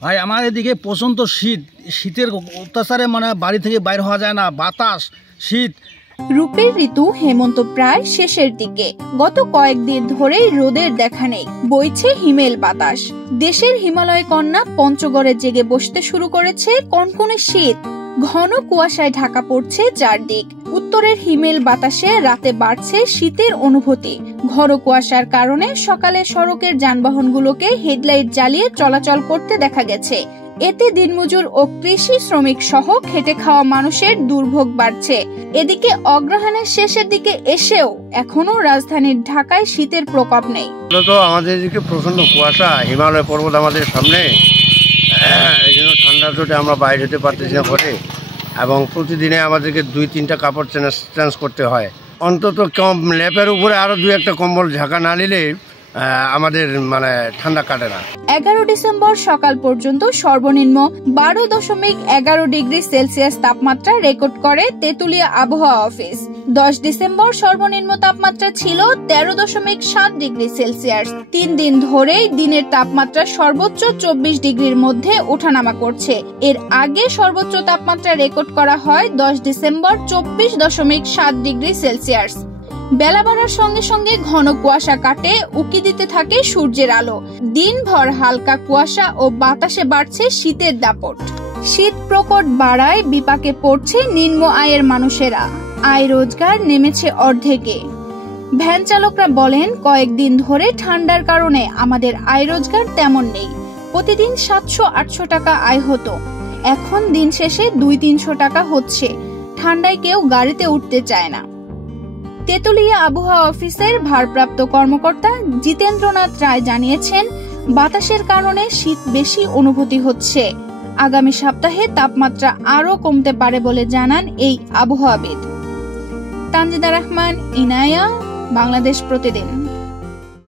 ভাই আমার এদিকে প্রচণ্ড শীত, শীতের অত্যাচারে মানে বাড়ি থেকে বাইর হওয়া যায় না, বাতাস, শীত। রূপের ঋতু হেমন্ত প্রায় শেষের দিকে। গত কয়েকদিন ধরেই রোদের দেখা নেই, বইছে হিমেল বাতাস। দেশের হিমালয় কন্যা পঞ্চগড়ে জেগে বসতে শুরু করেছে কনকনে শীত। ঘন কুয়াশায় ঢাকা পড়ছে চারদিক। উত্তরের হিমেল বাতাসে রাতে বাড়ছে শীতের অনুভূতি। ঘন কুয়াশার কারণে সকালে সড়কের যানবাহনগুলোকে হেডলাইট জ্বালিয়ে চলাচল করতে দেখা গেছে। এতে দিনমজুর ও কৃষি শ্রমিক সহ খেটে খাওয়া মানুষের দুর্ভোগ বাড়ছে। এদিকে অগ্রহায়ণের শেষের দিকে এসেও এখনো রাজধানীর ঢাকায় শীতের প্রকোপ নেই। আমাদের এদিকে প্রচন্ড কুয়াশা, হিমালয় পর্বত আমাদের সামনে, এই জন্য ঠান্ডার চোটে আমরা বাইরে যেতে পারতেছি না পরে, এবং প্রতিদিনে আমাদেরকে 2-3টা কাপড় চেঞ্জ করতে হয়। অন্তত কম ল্যাপের উপরে আরো 2-1টা কম্বল ঝাঁকা না নিলে আমাদের মানে ঠান্ডা কাটে না। 11 ডিসেম্বর সকাল পর্যন্ত সর্বনিম্ন 12.11 ডিগ্রি সেলসিয়াস তাপমাত্রা রেকর্ড করে তেতুলিয়া আবহাওয়া অফিস। 10 ডিসেম্বর সর্বনিম্ন তাপমাত্রা ছিল 13.7 ডিগ্রি সেলসিয়াস। 3 দিন ধরেই দিনের তাপমাত্রা সর্বোচ্চ 24 ডিগ্রির মধ্যে ওঠানামা করছে। এর আগে সর্বোচ্চ তাপমাত্রা রেকর্ড করা হয় 10 ডিসেম্বর 24.7 ডিগ্রি সেলসিয়াস। বেলা বাড়ার সঙ্গে সঙ্গে ঘন কুয়াশা কাটে, উকি দিতে থাকে সূর্যের আলো। দিনভর হালকা কুয়াশা ও বাতাসে বাড়ছে শীতের দাপট। শীত প্রকট বাড়ায় বিপাকে পড়ছে নিম্ন আয়ের মানুষেরা। আয় রোজগার নেমেছে অর্ধেকে। ভ্যান চালকরা বলেন, কয়েকদিন ধরে ঠান্ডার কারণে আমাদের আয় রোজগার তেমন নেই। প্রতিদিন 700-800 টাকা আয় হতো, এখন দিন শেষে 200-300 টাকা হচ্ছে। ঠান্ডায় কেউ গাড়িতে উঠতে চায় না। তেতুলিয়া আবহাওয়া অফিসের ভারপ্রাপ্ত কর্মকর্তা জিতেন্দ্রনাথ রায় জানিয়েছেন, বাতাসের কারণে শীত বেশি অনুভূতি হচ্ছে। আগামী সপ্তাহে তাপমাত্রা আরো কমতে পারে বলে জানান এই আবহাওয়াবিদ। তানজিদা রহমান, ইনায়া, বাংলাদেশ প্রতিদিন।